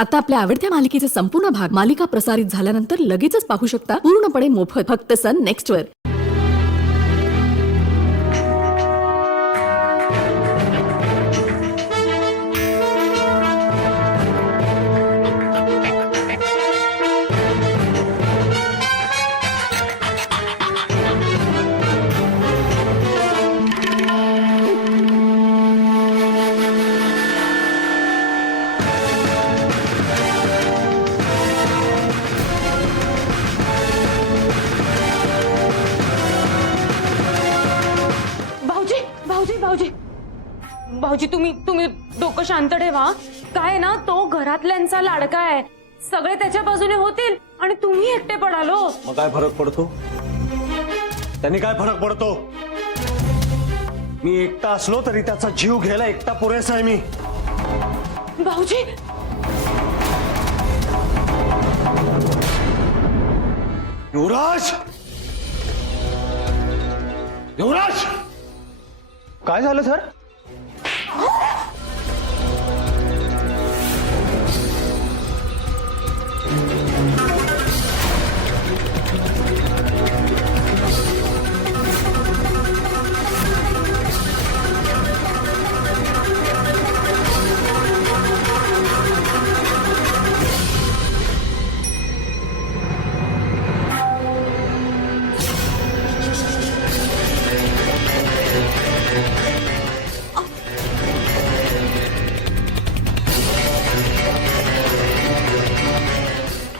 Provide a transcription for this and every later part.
आता आपल्या आवडत्या मालिकेचे संपूर्ण भाग मालिका प्रसारित झाल्यानंतर लगेचच पाहू शकता पूर्णपणे मोफत फक्त सन नेक्स्ट वर। भाऊजी भाऊजी भाऊजी भाऊजी तुम्ही डोकं शांत ठेवा। काय ना, तो घरातल्यांचा लाडका आहे, सगळे त्याच्या बाजूने होतील आणि तुम्ही एकटे पडालो। मग काय फरक पडतो? त्यांनी काय फरक पडतो? मी एकटा असलो तरी त्याचा जीव घ्यायला एकटा पुरेसा आहे मी। भाऊजी युवराज, युवराज, काय झालं सर?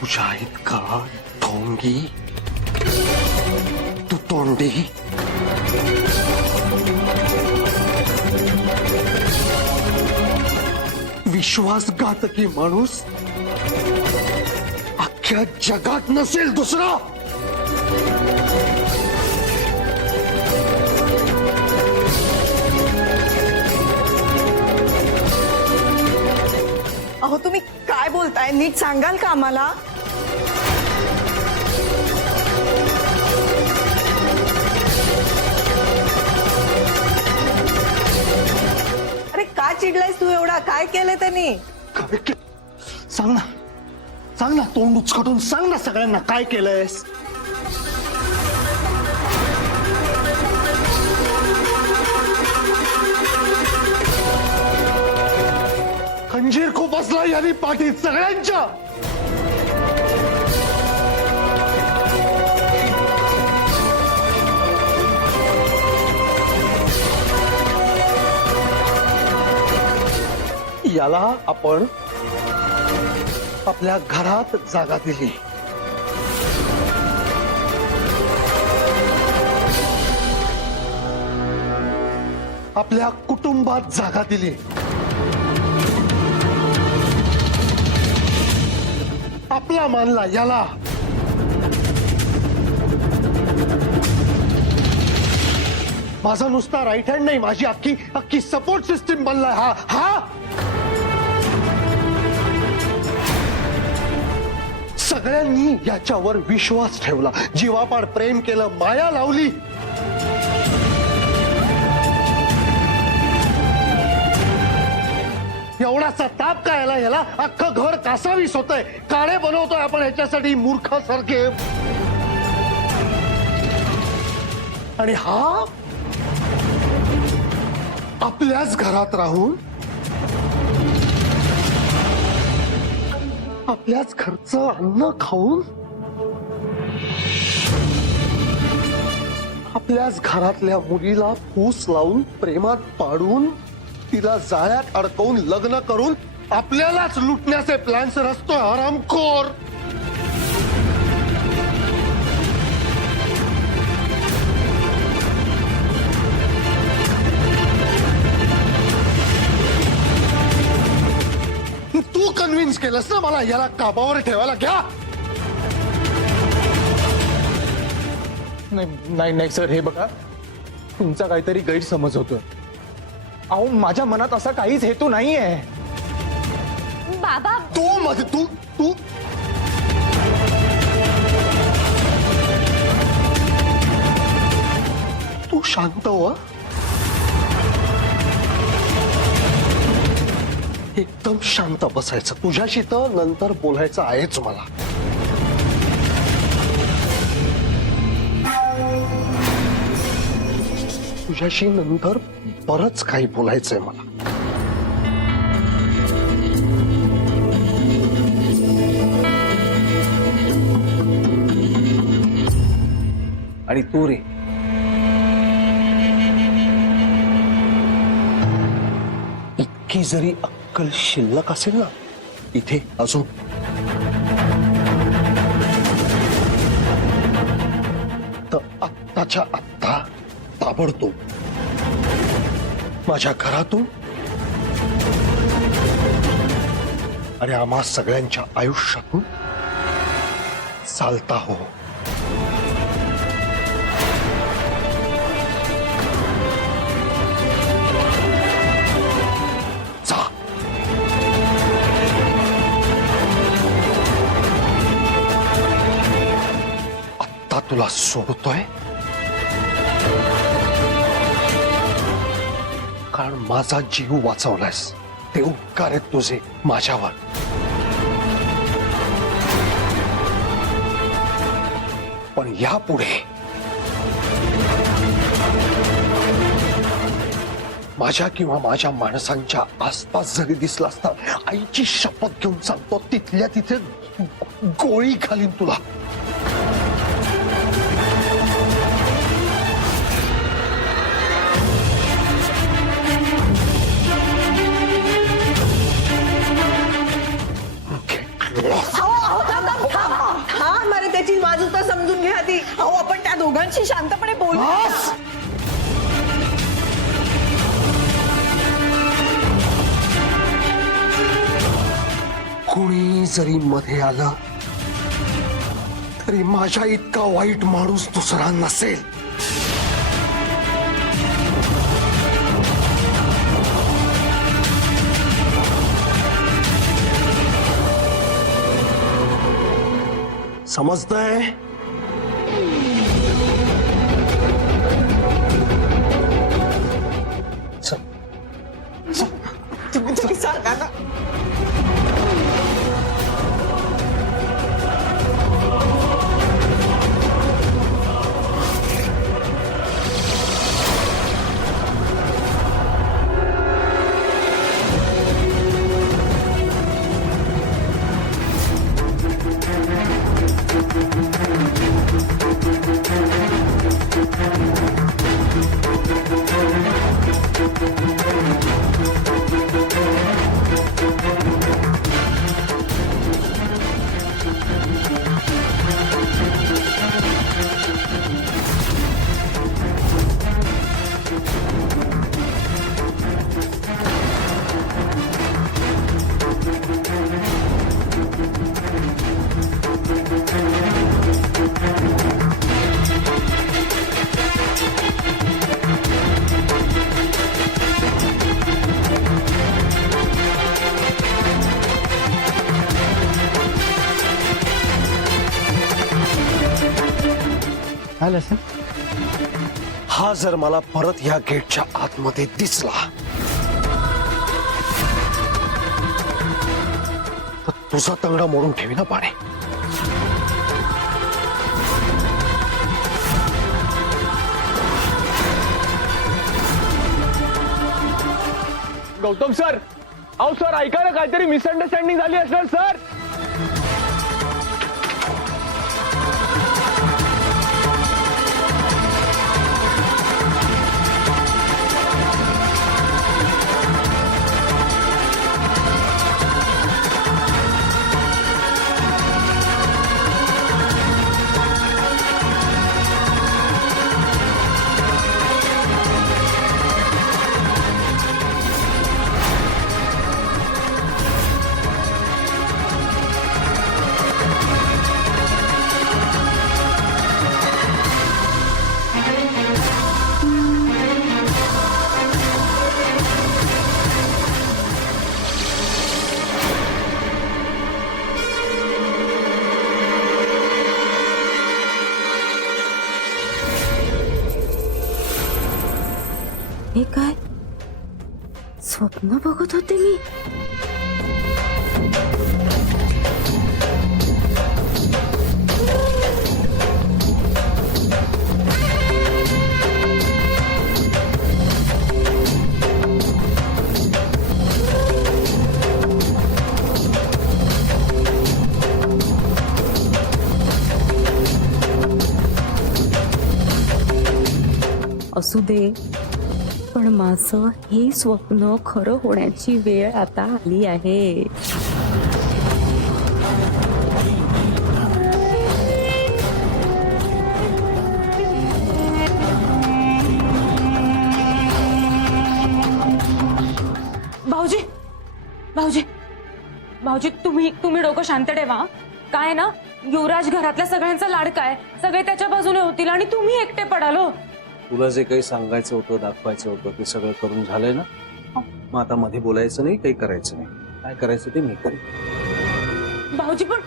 तुझ्या इतका ढोंगी, तू तोंडी, विश्वासघातकी माणूस अख्ख्या जगात नसेल दुसरा। अहो तुम्ही काय बोलताय, नीट सांगाल का आम्हाला? अरे का चिडलायस तू एवढा? काय केलंय त्यांनी? सांग ना, सांग ना, तोंड उचकाटून सांग ना सगळ्यांना काय केलंयस। खंजीर खूप असला यांनी पाठीत सगळ्यांच्या। याला आपण आपल्या घरात जागा दिली, आपल्या कुटुंबात जागा दिली, आपला मानला याला। माझा नुसता राईट हँड नाही, माझी अख्खी अख्खी सपोर्ट सिस्टीम बनलाय हा हा। सगळ्यांनी याच्यावर विश्वास ठेवला, जीवापाड प्रेम केलं, माया लावली। एवढासा ताप काय याला? याला अख्खं घर कासावीस होतंय, काळे बनवतोय आपण ह्याच्यासाठी मूर्खासारखे। आणि हा आपल्याच घरात राहून आपल्याच घरचं अन्न खाऊन आपल्याच घरातल्या मुलीला फूस लावून प्रेमात पाडून तिला जाळ्यात अडकवून लग्न करून आपल्यालाच लुटण्याचे प्लॅन्स रचतोय हरामखोर। तू कन्व्हिन्स केलंस ना मला याला कामावर ठेवायला। घ्या। नाही नाही सर, हे बघा, तुमचा काहीतरी गैरसमज होतोय। अहो माझ्या मनात असा काहीच हेतू नाहीये। बाबा तू मध्ये तू तू तू शांत हो। एकदम शांत बसायचं. तुझ्याशी तर नंतर बोलायचं आहेच मला. तुझ्याशी नंतर बरंच काही बोलायचंय मला. आणि तू रे, इतकी जरी अक्कल शिल्लक असेल ना इथे अजून, तर आत्ताच्या आत्ता ताबडतोब माझ्या घरातून आणि आम्हा सगळ्यांच्या आयुष्यातून चालता हो. जा. आत्ता तुला सोडतोय कारण माझा जीव वाचवलायस. ते उपकार आहेत तुझे माझ्यावर. पण यापुढे माझ्या किंवा माझ्या माणसांच्या आसपास जरी दिसला असता, आईची शपथ घेऊन सांगतो तिथल्या तिथे गोळी घालीन तुला. थांब, अरे त्याची बाजू तर समजून घ्या आधी. अहो आपण त्या दोघांशी शांतपणे बोलू. बस! कुणी जरी मध्ये आलं तरी माझ्या इतका वाईट माणूस दुसरा नसेल. समजतंय? चल. तुम्ही सांगा ना. हा जर मला परत या गेटच्या आतमध्ये दिसला तर तुझा तंगडा मोडून ठेवीन पाणे. गौतम सर, अहो सर ऐका ना, काहीतरी मिसअंडरस्टँडिंग झाली असणार सर. हे काय स्वप्न बघत होते मी? असू दे, पण माझं हे स्वप्न खरं होण्याची वेळ आता आली आहे. भाऊजी, भाऊजी, भाऊजी, तुम्ही डोकं शांत ठेवा. काय ना, युवराज घरातल्या सगळ्यांचा लाडका आहे, सगळे त्याच्या बाजूने होतील आणि तुम्ही एकटे पडालो. तुला जे काही सांगायचं होतं दाखवायचं होतं ते सगळं करून झालंय ना. मग आता मध्ये बोलायचं नाही, काही करायचं नाही. काय करायचं ते मी करेन. भाऊजी पण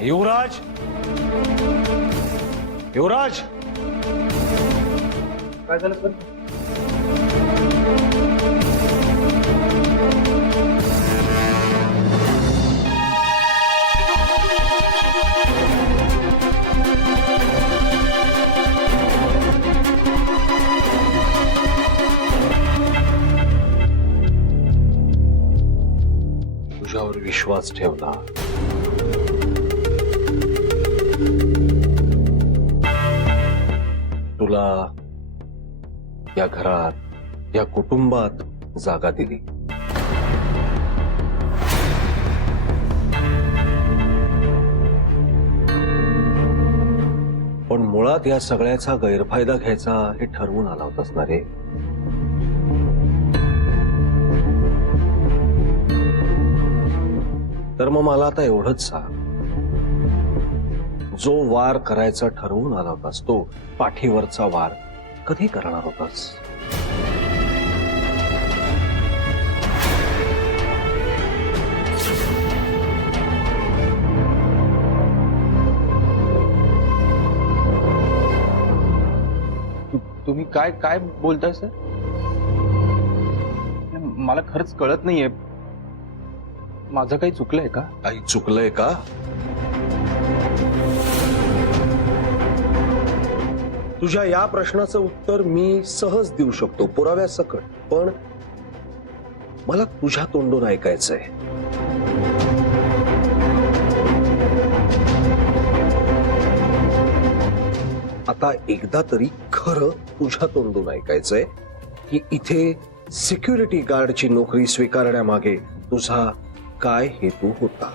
युवराज, युवराज, काय झालं सर? तुझ्यावर विश्वास ठेवला, तुला या घरात या कुटुंबात जागा दिली. पण मुळात या सगळ्याचा गैरफायदा घ्यायचा हे ठरवून आला होतास ना रे. तर मग मला आता एवढंच सांग, जो वार करायचा ठरवून आला होतास तो पाठीवरचा वार कधी करणार होतास? तुम्ही काय काय बोलताय सर? मला खरंच कळत नाहीये, माझं काही चुकलंय का? काही चुकलंय का? तुझ्या या प्रश्नाचं उत्तर मी सहज देऊ शकतो पुराव्यासकट, पण मला तुझ्या तोंडून ऐकायचंय. आता एकदा तरी खरं तुझ्या तोंडून ऐकायचंय की इथे सिक्युरिटी गार्डची नोकरी स्वीकारण्यामागे तुझा काय हेतू होता?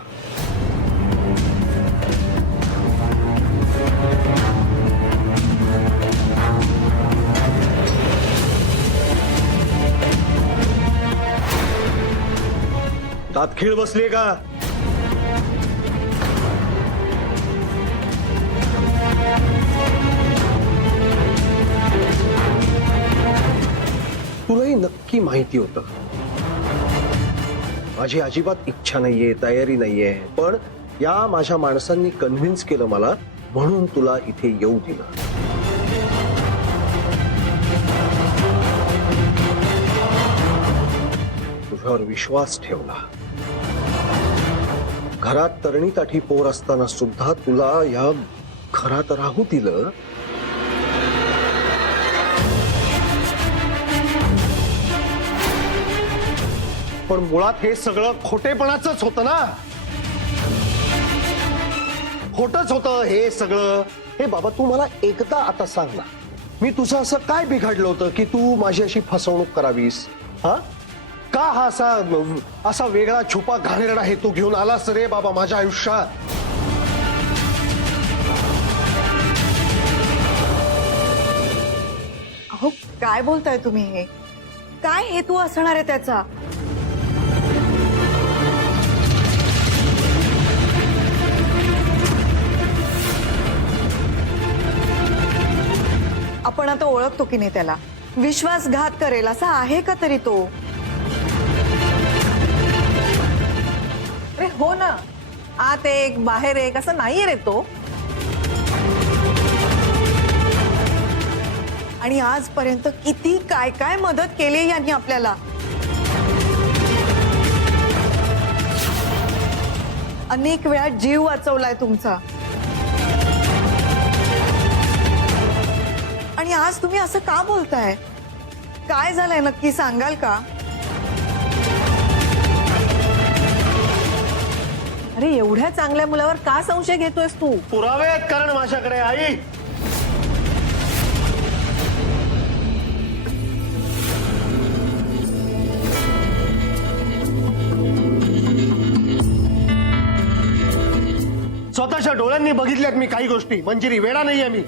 दात खीळ बसली का? तुलाही नक्की माहिती होतं माझी अजिबात इच्छा नाहीये, तयारी नाहीये, पण या माझ्या माणसांनी कन्व्हिन्स केलं मला, म्हणून तुला इथे येऊ दिलं. तुझ्यावर विश्वास ठेवला. घरात तरणी ताठी पोर असताना सुद्धा तुला या घरात राहू दिलं. पण मुळात हे सगळं खोटेपणाचंच होतं ना. खोटच होतं हे सगळं. हे बाबा, तू मला एकदा आता सांग ना, मी तुझं असं काय बिघडलं होतं की तू माझी अशी फसवणूक करावीस? हा का हा असा वेगळा छुपा घाणेरडा हेतू घेऊन आलास रे बाबा माझ्या आयुष्यात? अहो काय बोलताय तुम्ही? हे काय हेतू असणार आहे त्याचा? आपण आता ओळखतो की नाही त्याला? विश्वासघात करेल असा आहे का तरी तो? अरे हो ना, आत एक बाहेर एक असं नाहीये रे तो. आणि आजपर्यंत किती काय काय मदत केली यांनी आपल्याला. अनेक वेळा जीव वाचवलाय तुमचा, आणि आज तुम्ही असं का बोलताय? काय झालंय नक्की सांगाल का? अरे एवढ्या चांगल्या मुलावर का संशय घेतोयस तू? पुरावे आहेत कारण माझ्याकडे आई. स्वतःच्या डोळ्यांनी बघितल्यात मी काही गोष्टी. मंजिरी, वेडा नाहीये मी.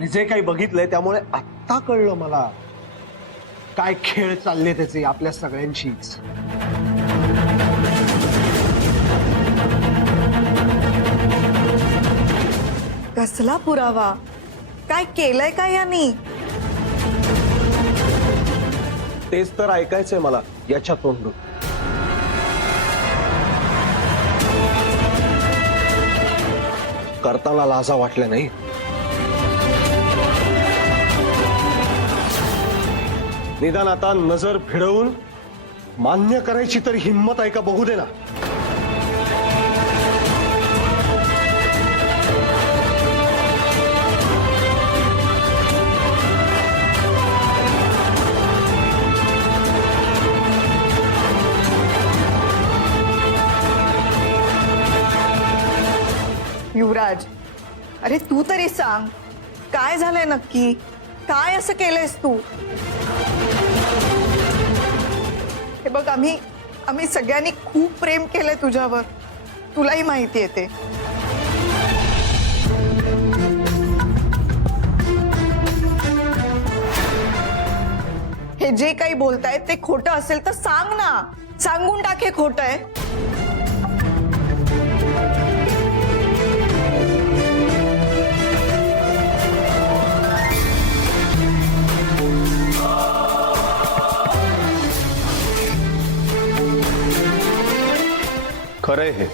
मी जे काही बघितलंय त्यामुळे आत्ता कळलं मला काय खेळ चालले त्याचे आपल्या सगळ्यांशीच. कसला पुरावा? काय केलंय का यांनी? तेच तर ऐकायचंय मला याच्या तोंडून. करताना लाजा वाटल्या नाही. निदान आता नजर भिडवून मान्य करायची तरी हिंमत आहे का बघू दे ना. युवराज, अरे तू तरी सांग, काय झालंय नक्की? काय असं केलंयस तू? हे बघ, आम्ही सगळ्यांनी खूप प्रेम केलंय तुझ्यावर, तुलाही माहिती आहे ते. हे जे काही बोलतायत ते खोटं असेल तर सांग ना, सांगून टाक हे खोटं आहे. खरंय हे.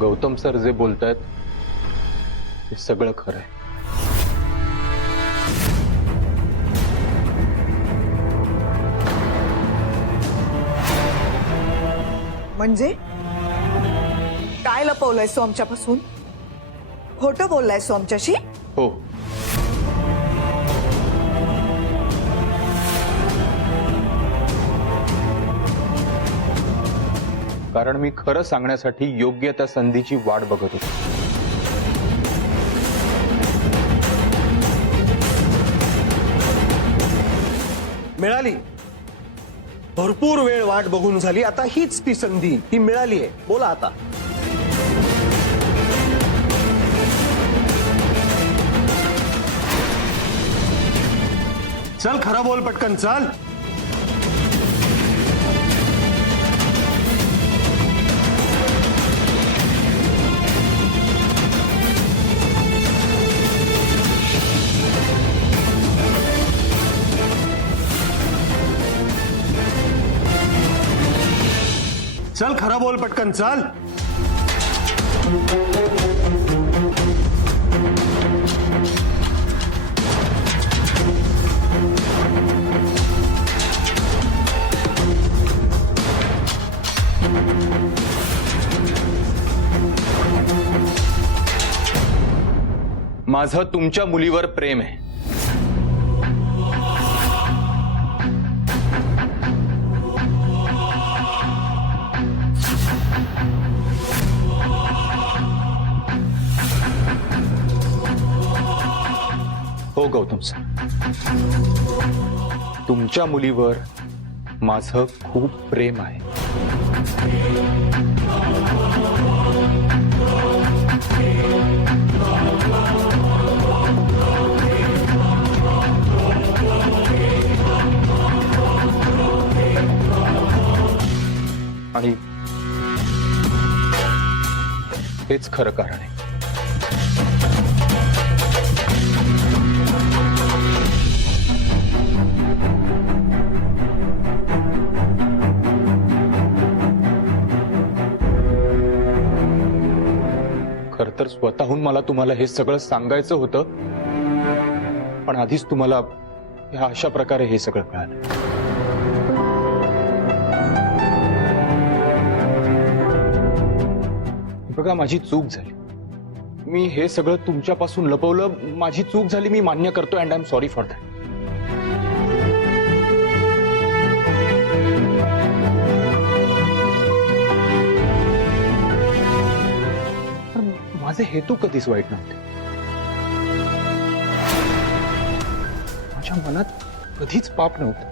गौतम सर जे बोलतायत ते सगळं खरं आहे. म्हणजे काय लपवलंयस तू आमच्यापासून? खोटं बोललायस तू आमच्याशी? हो, कारण मी खरं सांगण्यासाठी योग्य त्या संधीची वाट बघत होतो. मिळाली. भरपूर वेळ वाट बघून झाली. आता हीच ती संधी, ती मिळाली आहे. बोला आता. चल, खरं बोल पटकन, चल. चल, खरं बोल पटकन, चल. माझं तुमच्या मुलीवर प्रेम आहे. हो गौतम सर, तुमच्या मुलीवर माझं खूप प्रेम आहे. आणि हेच खरं कारण आहे. खर तर स्वतःहून मला तुम्हाला हे सगळं सांगायचं होतं, पण आधीच तुम्हाला ह्या अशा प्रकारे हे सगळं कळालं. बघा, माझी चूक झाली. मी हे सगळं तुमच्यापासून लपवलं. माझी चूक झाली, मी मान्य करतो, and I am sorry for that. पण माझे हेतू कधीच वाईट नव्हते. माझ्या मनात कधीच पाप नव्हतं.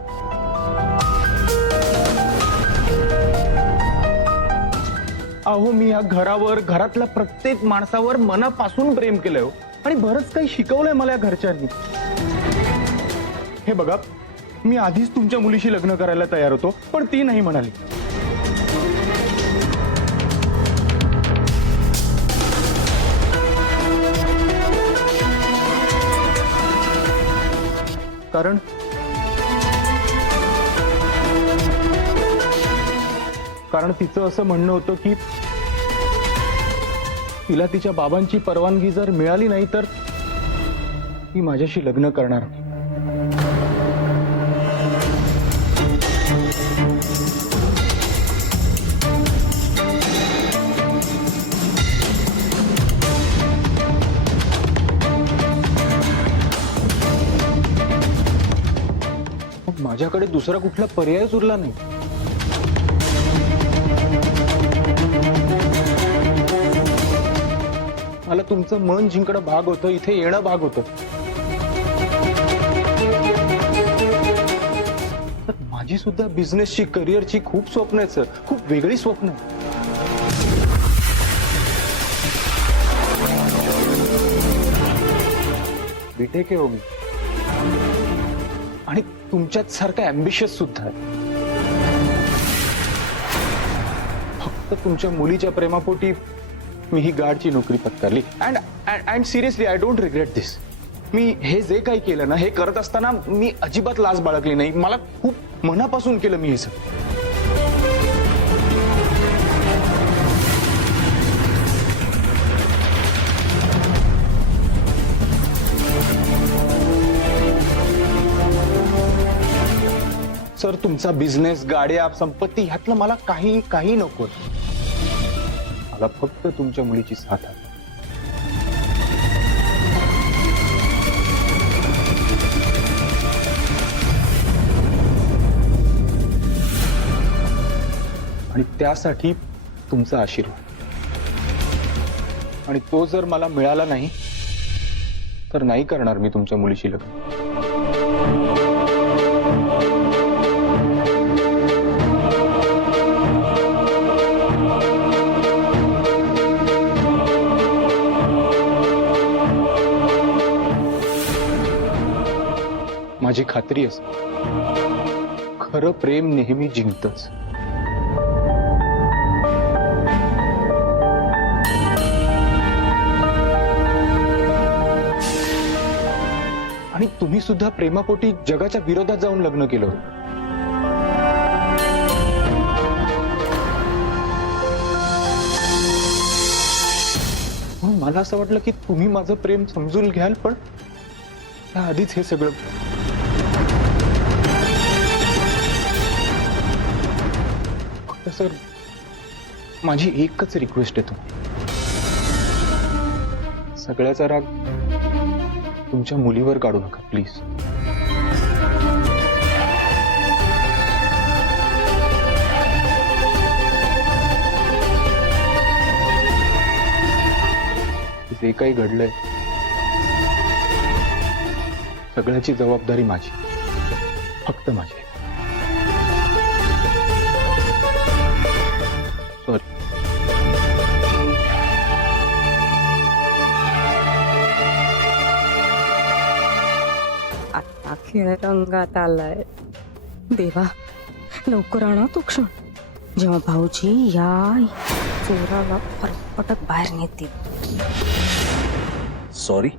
अहो, मी या घरावर, घरातल्या प्रत्येक माणसावर मनापासून प्रेम केलंय हो. आणि बरंच काही शिकवलंय मला या घरच्यांनी. हे बघा, मी आधीच तुमच्या मुलीशी लग्न करायला तयार होतो, पण ती नाही म्हणाली. कारण कारण तिचं असं म्हणणं होतं की तिला तिच्या बाबांची परवानगी जर मिळाली नाही तर ती माझ्याशी लग्न करणार नाही. मग माझ्याकडे दुसरा कुठला पर्यायच उरला नाही. मला तुमचं मन जिंकणं भाग होतं, इथे येणं भाग होतं. माझी सुद्धा बिझनेसची, करिअरची खूप स्वप्न आहेत सर, खूप वेगळी स्वप्न. बीटेक आहे हो मी, आणि तुमच्याच सारखं अँबिशियस सुद्धा आहे. फक्त तुमच्या मुलीच्या प्रेमापोटी मी ही गार्डची नोकरी पत्करली. And seriously I don't regret this. मी हे जे काही केलं ना, हे करत असताना मी अजिबात लाज बाळगली नाही. मला खूप मनापासून केलं मी हे सगळं. सर, तुमचा बिझनेस, गाड्या, संपत्ती ह्यातलं मला काही नको. मला फक्त तुमच्या मुलीची साथ आहे. आणि त्यासाठी तुमचा आशीर्वाद. आणि तो जर मला मिळाला नाही तर नाही करणार मी तुमच्या मुलीशी लग्न. माझी खात्री असते, खरं प्रेम नेहमी जिंकतच. आणि तुम्ही सुद्धा प्रेमापोटी जगाच्या विरोधात जाऊन लग्न केलं होतं. म्हणून मला असं वाटलं की तुम्ही माझं प्रेम समजून घ्याल, पण त्याआधीच हे सगळं. सर, माझी एकच रिक्वेस्ट आहे सगळ्याचा राग तुमच्या मुलीवर काढू नका प्लीज. जे काही घडलंय सगळ्याची जबाबदारी माझी, फक्त माझी. सॉरी. आता खेळ रंगात आलाय. देवा, लवकर आणा तो क्षण जेव्हा भाऊजी या चोराला फटफटत बाहेर नेतील. सॉरी.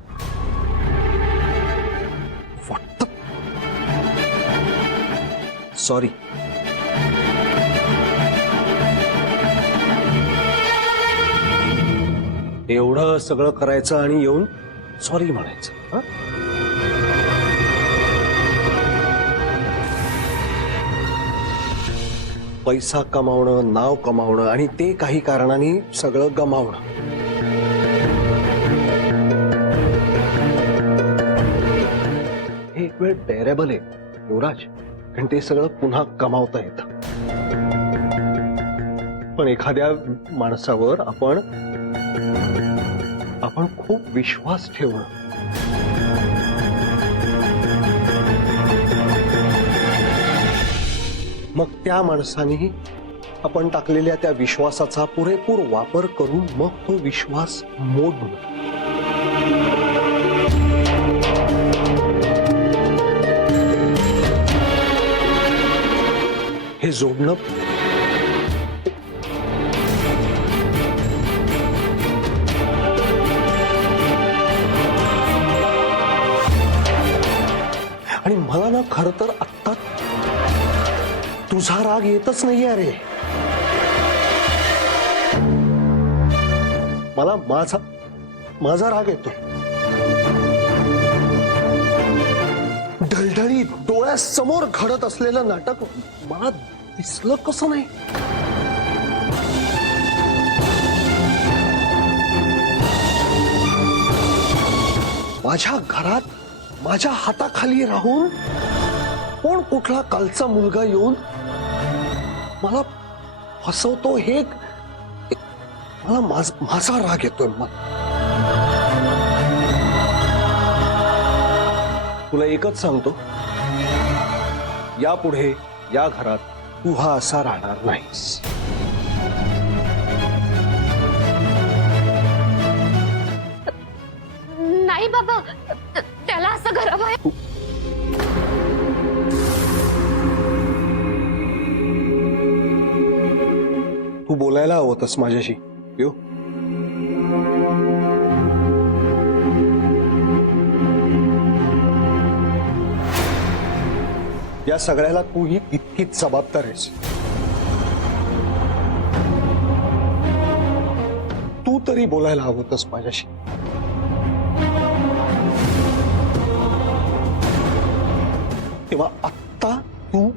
सॉरी. एवढं सगळं करायचं आणि येऊन सॉरी म्हणायचं. पैसा कमावणं, नाव कमावणं आणि ते काही कारणाने सगळं गमावणं. हे एक वेळ बेरेबल आहे युवराज, कारण ते सगळं पुन्हा कमावता येतं. पण एखाद्या माणसावर आपण खूप विश्वास ठेवणं, मग त्या माणसाने आपण टाकलेल्या त्या विश्वासाचा पुरेपूर वापर करून मग तो विश्वास मोडणं, हे जोडणं आणि मला ना खरं तर आत्ता तुझा राग येतच नाहीये. अरे मला माझा राग येतो. ढळढळीत डोळ्यासमोर घडत असलेलं नाटक मला दिसलं कसं नाही. माझ्या घरात माझ्या हाताखाली राहून कोण कुठला कालचा मुलगा येऊन मला फसवतो, हे मला माझा राग येतोय. तुला एकच सांगतो, यापुढे या घरात तू हा असा राहणार नाहीस. नाही बाबा, त्याला असं घराबाहेर. तू बोलायला हवंतस माझ्याशी. यो या सगळ्याला तूही इतकीच जबाबदार आहेस. तू तरी बोलायला हवंतस माझ्याशी. तेव्हा आत्ता तू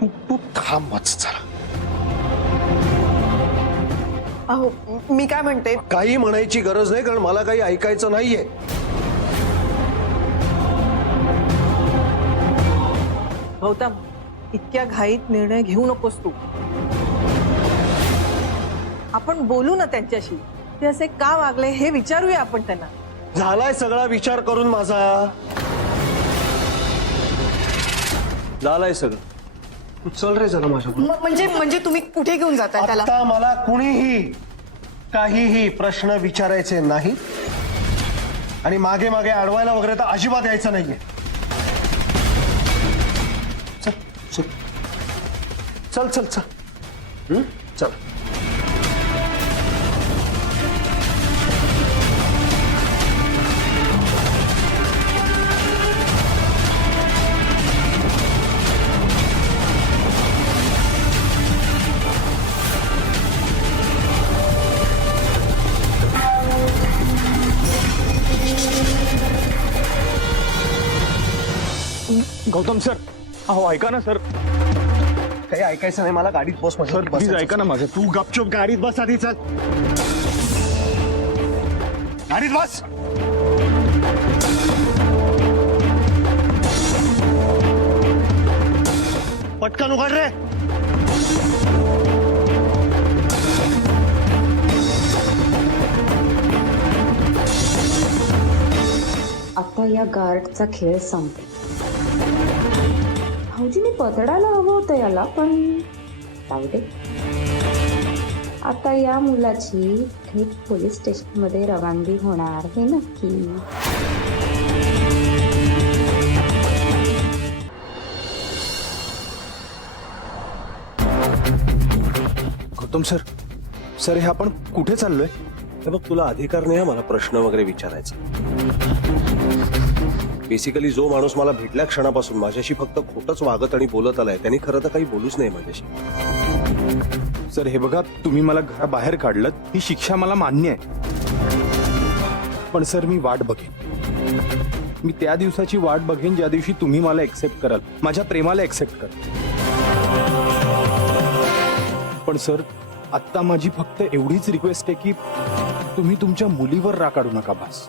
तू तू थांबच जरा. अहो मी काय म्हणते, काही म्हणायची गरज नाही, कारण मला काही ऐकायचं नाहीये. गौतम, इतक्या घाईत निर्णय घेऊ नकोस तू. आपण बोलू ना त्यांच्याशी, ते असे का वागले हे विचारूया आपण त्यांना. झालाय सगळा विचार करून माझा. झालाय सगळं. तू चल रे जरा माझ्या. म्हणजे तुम्ही कुठे घेऊन जाताय त्याला? आता मला कुणीही काहीही प्रश्न विचारायचे नाही आणि मागे मागे अडवायला वगैरे तर अजिबात यायचं नाहीये. चल चल चल चल चल चल. गौतम सर, अहो ऐका ना सर. काही ऐकायचं नाही मला. गाडीत बस सर प्लीज ऐका ना माझं. तू गपचूप गाडीत बस आधी. चल गाडीत बस. पटकन उघड रे. आता या गार्डचा खेळ संपला. भाऊजीने पतडायला हवं होतं याला, पण जाऊ दे. आता या मुलाची थेट पोलीस स्टेशनमध्ये रवानगी होणार हे नक्की. गौतम सर, सर हे आपण कुठे चाललोय? हे बघ, तुला अधिकार नाही मला प्रश्न वगैरे विचारायचा. बेसिकली जो माणूस मला भेटल्या क्षणापासून माझ्याशी फक्त खोटंच वागत आणि बोलत आलाय, त्यांनी खरं तर काही बोलूच नाही माझ्याशी. सर हे बघा, तुम्ही मला घराबाहेर काढलं, ही शिक्षा मला मान्य आहे. पण सर मी वाट बघेन. मी त्या दिवसाची वाट बघेन ज्या दिवशी तुम्ही मला एक्सेप्ट कराल, माझ्या प्रेमाला एक्सेप्ट कराल. पण सर आत्ता माझी फक्त एवढीच रिक्वेस्ट आहे की तुम्ही तुमच्या मुलीवर राग काढू नका बस.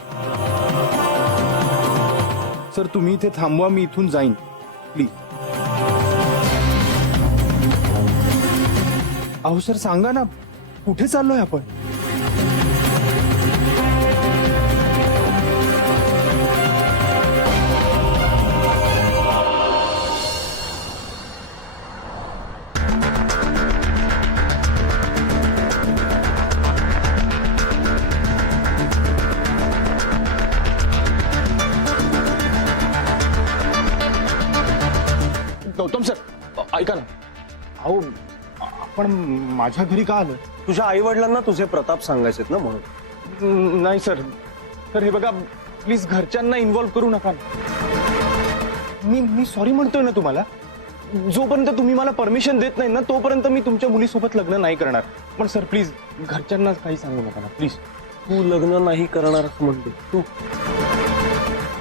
सर तुम्ही इथे थांबवा, मी इथून जाईन प्लीज. अहो सर सांगा ना, कुठे चाललोय आपण? गौतम सर ऐका ना, अहो आपण माझ्या घरी का आलो? तुझ्या आई वडिलांना तुझे प्रताप सांगायचेत ना म्हणून. नाही सर, सर हे बघा प्लीज घरच्यांना इन्व्हॉल्व करू नका. मी सॉरी म्हणतोय ना तुम्हाला. जोपर्यंत तुम्ही मला परमिशन देत नाही ना तोपर्यंत मी तुमच्या मुलीसोबत लग्न नाही करणार. पण सर प्लीज घरच्यांना काही सांगू नका ना प्लीज. तू लग्न नाही करणार असं म्हणते तू?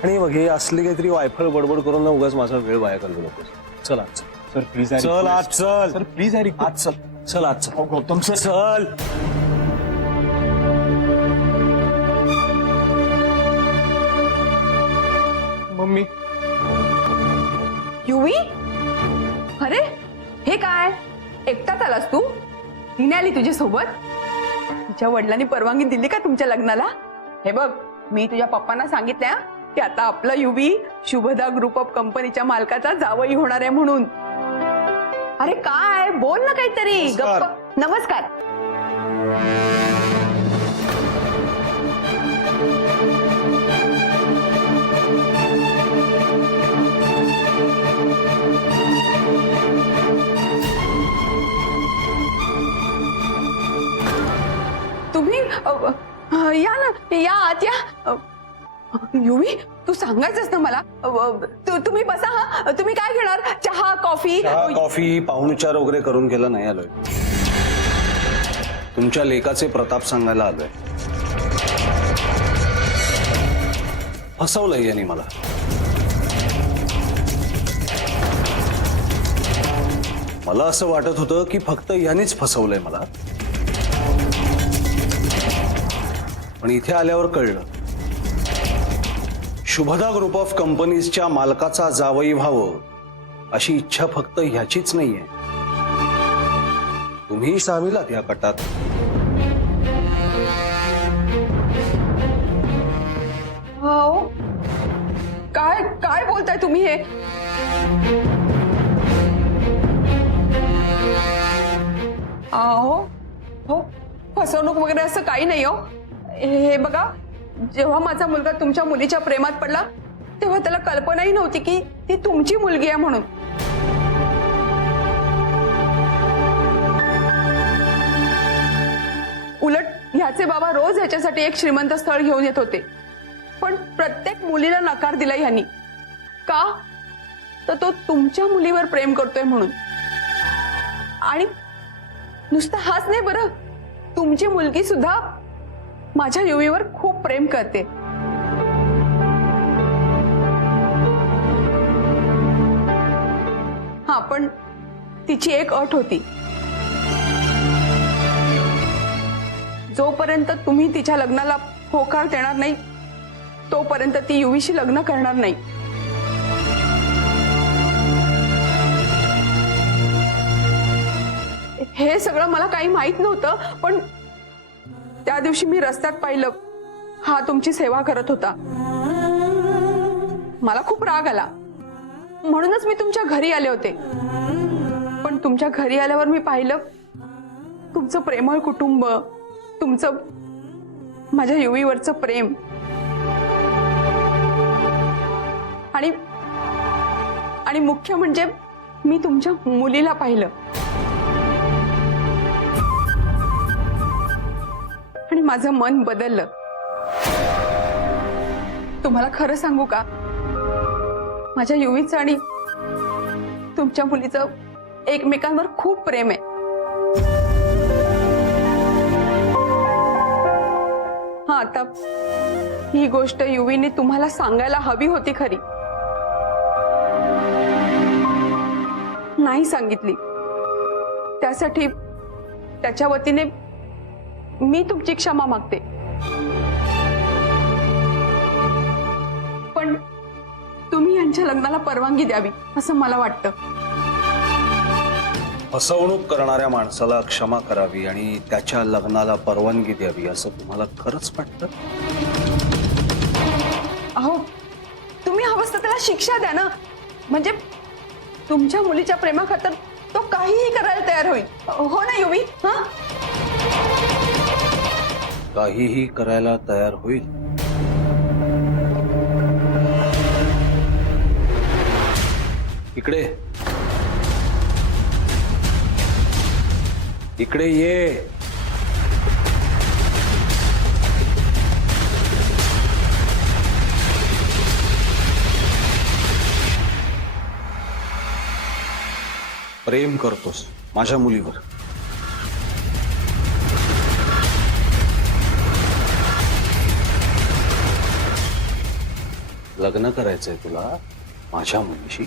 आणि बघ हे असली काहीतरी वायफळ बडबड करून ना उगाच माझा वेळ वाया घालवू नकोस. चल आज चल. सर प्लीज चल आज चल. सर प्लीज आज चल. चल आज चल. गौतम सर चल. मम्मी युवी, अरे हे काय, एकटाच आलास तू? तिने आली तुझ्या सोबत? तिच्या वडिलांनी परवानगी दिली का तुमच्या लग्नाला? हे बघ, मी तुझ्या पप्पांना सांगितलं की आता आपला युवी शुभदा ग्रुप ऑफ कंपनीच्या मालकाचा जावई होणार आहे म्हणून. अरे काय, बोल ना काहीतरी. नमस्कार. गप्प. नमस्कार. तुम्ही या ना, या आत या. युवी, तू सांगायचंस ना मला. तुम्ही बसा. हा, तुम्ही काय घेणार? चहा, कॉफी? कॉफी पाहुणचार वगैरे करून गेला नाही आलोय. तुमच्या लेकाचे प्रताप सांगायला आलोय. फसवलंय यांनी मला. मला असं वाटत होतं की फक्त यांनीच फसवलंय मला, पण इथे आल्यावर कळलं शुभदा ग्रुप ऑफ कंपनीजच्या मालकाचा जावई व्हावं अशी इच्छा फक्त ह्याचीच नाहीये, तुम्ही सामील आहात या कटात. हो, काय काय बोलताय तुम्ही हे? हो हो, फसवणूक वगैरे असं काही नाही हो. हे बघा, जेव्हा माझा मुलगा तुमच्या मुलीच्या प्रेमात पडला तेव्हा त्याला कल्पनाही नव्हती की ती तुमची मुलगी आहे म्हणून. उलट ह्याचे बाबा रोज ह्याच्यासाठी एक श्रीमंत स्थळ घेऊन येत होते, पण प्रत्येक मुलीला नकार दिला ह्यांनी. का? तर तो तुमच्या मुलीवर प्रेम करतोय म्हणून. आणि नुसतं हाच नाही बरं, तुमची मुलगी सुद्धा माझ्या युवीवर खूप प्रेम करते. हा, पण तिची एक अट होती. जोपर्यंत तुम्ही तिच्या लग्नाला होकार देणार नाही तोपर्यंत ती युवीशी लग्न करणार नाही. हे सगळं मला काही माहित नव्हतं, पण त्या दिवशी मी रस्त्यात पाहिलं हा तुमची सेवा करत होता. मला खूप राग आला, म्हणूनच मी तुमच्या घरी आले होते. पण तुमच्या घरी आल्यावर मी पाहिलं तुमचं प्रेमळ कुटुंब, तुमचं माझ्या युवीवरचं प्रेम. आणि मुख्य म्हणजे मी तुमच्या मुलीला पाहिलं आणि माझं मन बदललं. तुम्हाला खरं सांगू का, माझ्या युवीचं आणि तुमच्या मुलीचं एकमेकांवर खूप प्रेम आहे. हा, आता ही गोष्ट युवीने तुम्हाला सांगायला हवी होती खरी, नाही सांगितली. त्यासाठी त्याच्या वतीने मी तुमची क्षमा मागते. पण तुम्ही यांच्या लग्नाला परवानगी द्यावी असं मला वाटतं. फसवणूक करणाऱ्या माणसाला क्षमा करावी आणि त्याच्या लग्नाला परवानगी द्यावी असं तुम्हाला खरंच वाटतं? अहो तुम्ही हवंच तर त्याला शिक्षा द्या ना. म्हणजे तुमच्या मुलीच्या प्रेमाखातर तो काहीही करायला तयार होईल. हो ना युवी? हा, काहीही करायला तयार होईल. इकडे इकडे ये. प्रेम करतोस माझ्या मुलीवर? लग्न करायचंय तुला माझ्या मुलीशी?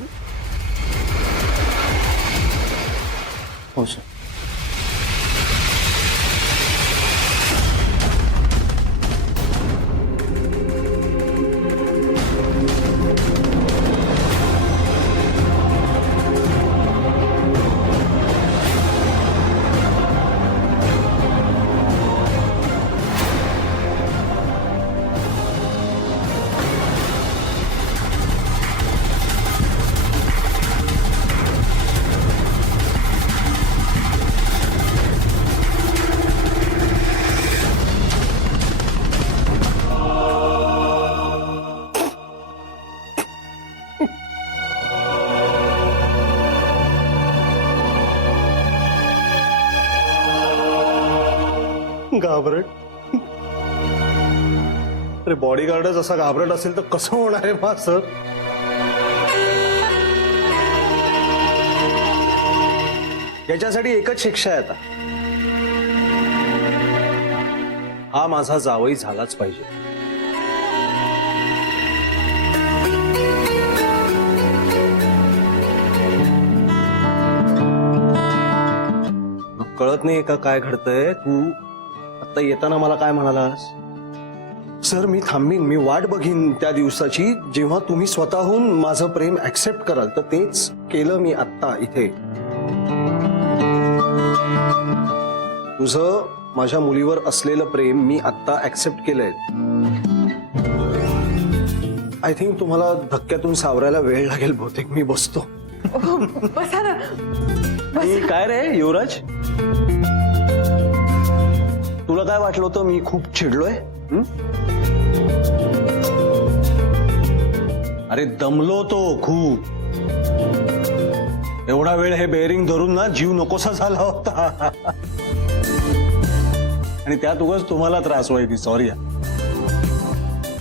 हो सर. घाबरट? अरे बॉडीगार्डच असा घाबरट असेल तर कसं होणार आहे मा सर? याच्यासाठी एकच शिक्षा आहे आता. हा माझा जावई झालाच पाहिजे. मग कळत नाही का काय घडतंय? तू आता येताना मला काय म्हणालास? सर मी थांबीन, मी वाट बघीन त्या दिवसाची जेव्हा तुम्ही स्वतःहून माझं प्रेम ऍक्सेप्ट कराल. तर तेच केलं मी आत्ता इथे. तुझं माझ्या मुलीवर असलेलं प्रेम मी आत्ता ऍक्सेप्ट केलंय. आय थिंक तुम्हाला धक्क्यातून सावरायला वेळ लागेल बहुतेक. मी बसतो. बसा ना. काय रे युवराज, तुला काय वाटलं होतं मी खूप चिडलोय? अरे दमलो तो खूप. एवढा वेळ हे बेअरिंग धरून ना जीव नकोसा झाला होता. आणि त्यात उगाच तुम्हाला त्रास व्हायची. सॉरी.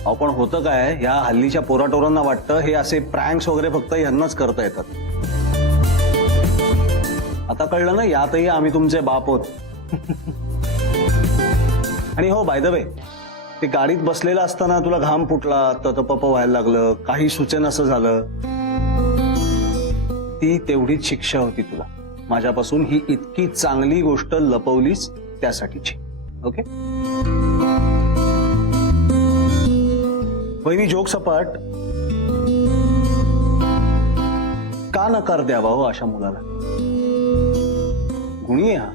आपण होतं काय, या हल्लीच्या पोराटोरांना वाटतं हे असे प्रँक्स वगैरे फक्त यांनाच करता येतात. आता कळलं ना, यातही आम्ही तुमचे बाप आहोत. आणि हो बाय द वे, ते गाडीत बसलेलं असताना तुला घाम फुटला, ततपप व्हायला लागलं, काही सुचेन असं झालं, ती तेवढीच शिक्षा होती तुला. माझ्यापासून ही इतकी चांगली गोष्ट लपवलीस त्यासाठीची. ओके वहिनी, जोक सपाट. का नकार द्यावा हो अशा मुलाला? गुणी आहे हा.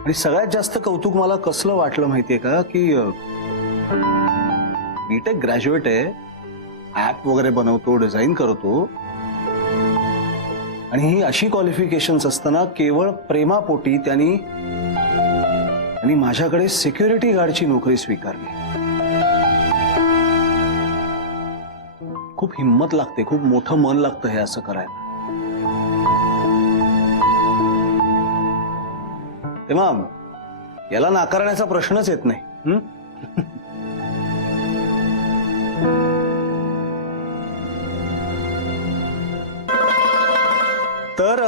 आणि सगळ्यात जास्त कौतुक मला कसलं वाटलं माहितीये का, की बीटेक ग्रॅज्युएट आहे, ऍप वगैरे बनवतो, डिझाईन करतो, आणि ही अशी क्वालिफिकेशन्स असताना केवळ प्रेमापोटी त्यांनी माझ्याकडे सिक्युरिटी गार्डची नोकरी स्वीकारली. खूप हिंमत लागते, खूप मोठं मन लागतं हे असं करायला. तेव्हा याला नाकारण्याचा प्रश्नच येत नाही. तर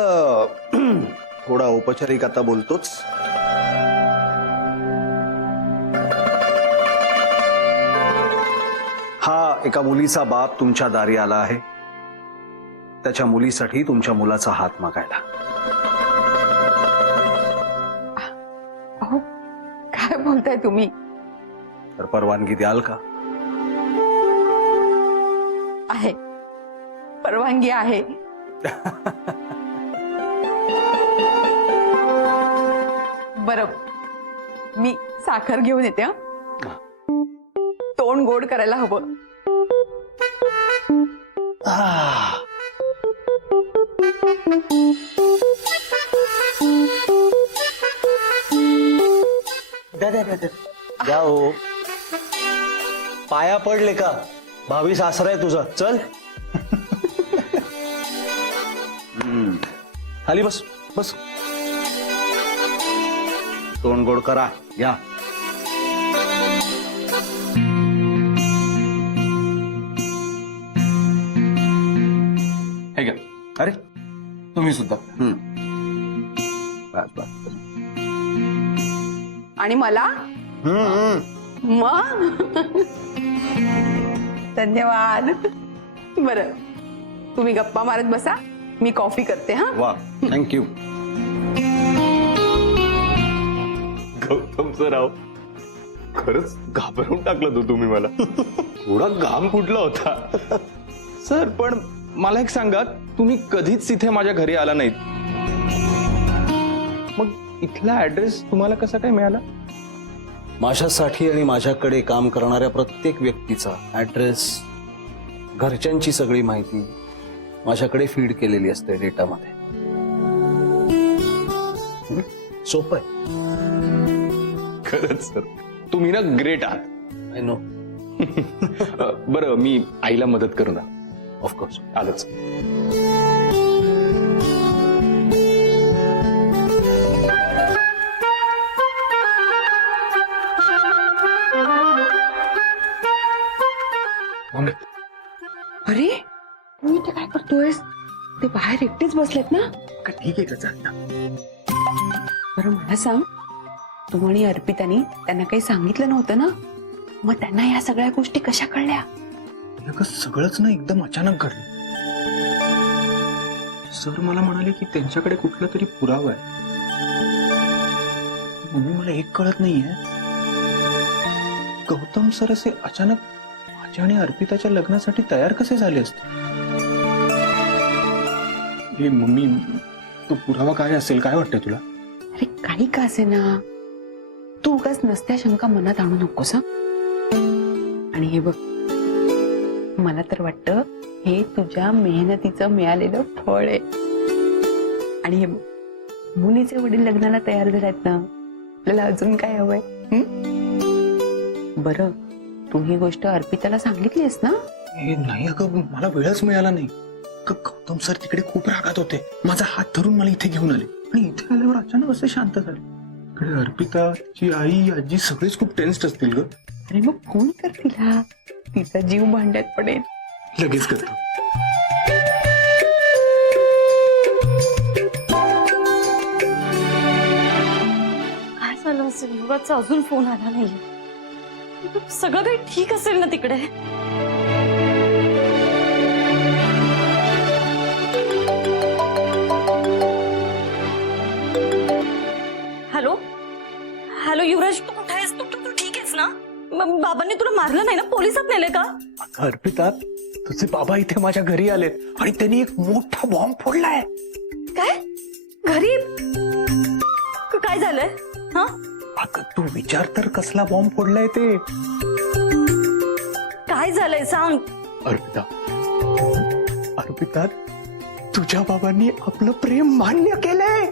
थोडा औपचारिक आता बोलतोच. हा एका मुलीचा बाप तुमच्या दारी आला आहे त्याच्या मुलीसाठी तुमच्या मुलाचा हात मागायला. बोलताय तुम्ही? तर परवानगी द्याल का? आहे, परवानगी आहे. बरं, मी साखर घेऊन येते. हं? तोंड गोड करायला हवं. द्या हो. पाया पडले का? भावी सासरा आहे तुझा. चल खाली बस बस. तोंड गोड करा. या. हे घ्या. अरे तुम्ही सुद्धा. बस बस. आणि मला मग धन्यवाद. बरं, तुम्ही गप्पा मारत बसा, मी कॉफी करते. हा, वा, थँक्यू. गौतम सराव, खरंच घाबरवून टाकलं तो तुम्ही मला. थोडा घाम फुटला होता. सर, पण मला एक सांगा, तुम्ही कधीच इथे माझ्या घरी आला नाहीत, मग इथला ऍड्रेस तुम्हाला कसा काय मिळाला? माझ्यासाठी आणि माझ्याकडे काम करणाऱ्या प्रत्येक व्यक्तीचा ऍड्रेस, घरच्यांची सगळी माहिती माझ्याकडे फीड केलेली असते डेटामध्ये. सोपं आहे. खरंच सर, तुम्ही ना ग्रेट आहात. I know. बरं, मी आईला मदत करू ना? ऑफकोर्स. आलंच. अरे तू इथे काय करतोयस? ते बाहेर एकटेच बसलेत ना? ठीक आहे का? चालतं. बरं, मला सांग, तू आणि अर्पितानी त्यांना काही सांगितलं नव्हतं ना? मग त्यांना या सगळ्या गोष्टी कशा कळल्या? सगळंच ना एकदम अचानक घडलं. सर मला म्हणाले की त्यांच्याकडे कुठला तरी पुरावा आहे. मम्मी, मला एक कळत नाहीये, गौतम सर असे अचानक माझ्या आणि अर्पिताच्या लग्नासाठी तयार कसे झाले असते? हे मम्मी, तो पुरावा काय असेल? काय वाटतंय तुला? अरे काही का असे ना, तू उगाच नसत्या शंका मनात आणू नकोस. हं? आणि हे बघ, मला तर वाटतं हे तुझ्या मेहनतीचं मिळालेलं फळ आहे. आणि हे बघ, मुलीचे वडील लग्नाला तयार झालेत ना, आपल्याला अजून काय हवंय? बरं, तू ही गोष्ट अर्पिताला सांगितलीस ना? हे नाही अगं, मला वेळच मिळाला नाही. गौतम सर तिकडे खूप रागात होते. माझा हात धरून मला इथे घेऊन आले आणि इथे आल्यावर अचानक असे शांत झाले. इकडे अर्पिता, तिची आई, आजी सगळेच खूप टेन्स्ड असतील ग. आणि मग फोन कर तिला, तिचा जीव भांड्यात पडेल. लगेच करतो. काय झालं असेल? युवराजचा अजून फोन आला नाही. सगळं काही ठीक असेल ना तिकडे? हॅलो हॅलो, युवराज, तू कुठे आहेस? तू ठीक आहेस ना? बाबांनी तुला मारलं नाही ना? पोलिसात नेले का? अर्पिता, तुझे बाबा इथे माझ्या घरी आलेत आणि त्यांनी एक मोठा बॉम्ब फोडलाय. काय? घरी? काय झालंय? हा, अगं तू विचार तर, कसला बॉम्ब फोडलाय ते. काय झालंय सांग. अर्पिता, अर्पिता, तुझ्या बाबांनी आपलं प्रेम मान्य केलंय.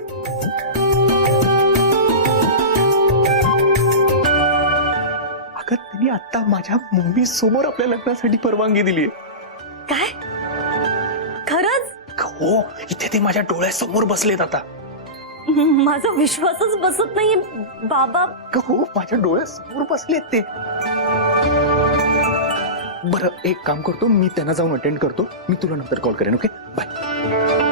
अगं त्यांनी आता माझ्या मम्मी समोर आपल्या लग्नासाठी परवानगी दिली. काय? खरंच? हो, इथे ते माझ्या डोळ्यासमोर बसलेत आता. माझा विश्वासच बसत नाहीये. बाबा? हो, माझ्या डोळ्यासमोर बसलेत ते. बरं, एक काम करतो, मी त्यांना जाऊन अटेंड करतो. मी तुला नंतर कॉल करेन. Okay, bye.